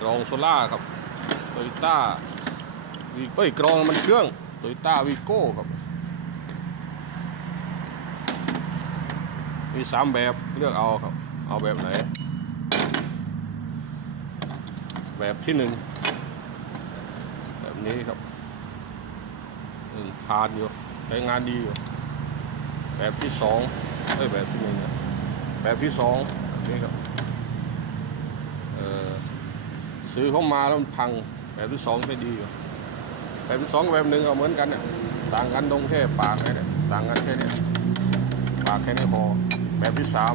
กรองโซล่าครับโตโยต้าวีเอ้ยกรองมันเครื่องโตโยต้าวีโก้ครับมีสามแบบเลือกเอาครับ เอาแบบไหน แบบที่หนึ่งแบบนี้ครับหนึ่งผ่านอยู่ใช้งานดีอยู่แบบที่สองเอ้ยแบบที่หนึ่งนะแบบที่สองแบบนี้ครับ ซื้อเข้ามาแล้วมันพังแบบที่สองใช้ดีอยู่แบบที่สองแบบหนึ่งเอาเหมือนกันน่ะต่างกันตรงแค่ปากแค่เนี้ต่างกันแค่เนี้ยปากแค่นี้พอแบบที่สาม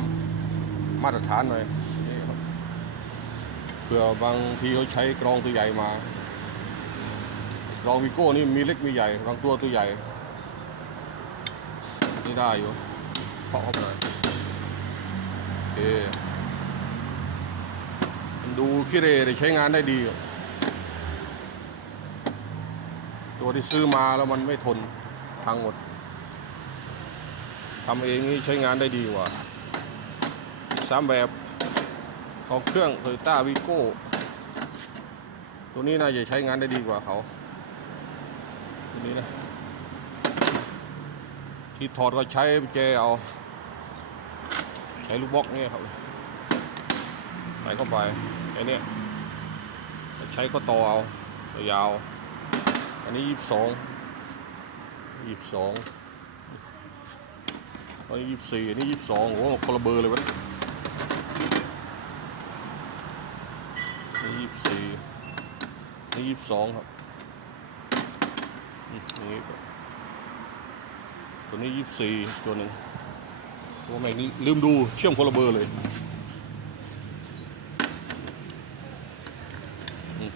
มาตรฐานหน่อยเผื่อบางทีเขาใช้กรองตัวใหญ่มากรองวิโก้นี่มีเล็กมีใหญ่บางตัวตัวใหญ่นี่ได้อยู่เคาะเข้าไปหน่อยโอเค ดูขี้เรได้ใช้งานได้ดี ตัวที่ซื้อมาแล้วมันไม่ทนพังหมดทำเองนี่ใช้งานได้ดีกว่าสามแบบเอาเครื่องโตโยต้าวีโก้ตัวนี้น่าจะใช้งานได้ดีกว่าเขาตัวนี้นะที่ถอดก็ใช้แจเอา ใช้ลูกบล็อกนี่ครับใส่เข้าไป ไอ้เนี่ใช้ก็ต่อเอายาว อันนี้ยี่สิบสองยี่สิบสองอันนี้ยี่สิบสี่อันนี้ยี่สิบสองโอ้โหคนละเบอร์เลยวะนี่ยี่สิบสี่นี่ยี่สิบสองครับอืมอย่างนี้ตัวนี้ยี่สี่ตัวหนึ่งตัวใหม่นี้ลืมดูเชื่อมคนละเบอร์เลยอืม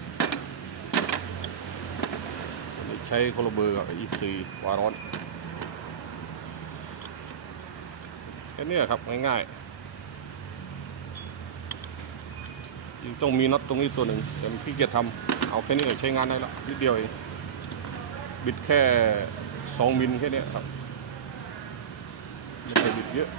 ตัวนี้ใช้คนละเบอร์กับยี่สี่วารอนแค่นี้ครับ ง่ายๆยังต้องมีน็อตตรงนี้ตัวหนึ่งแต่พี่เกียจทำเอาแค่นี้ใช้งานได้แล้วนิดเดียวเองบิดแค่สองมิลแค่นี้ครับ ไม่ใช่บิดเยอะ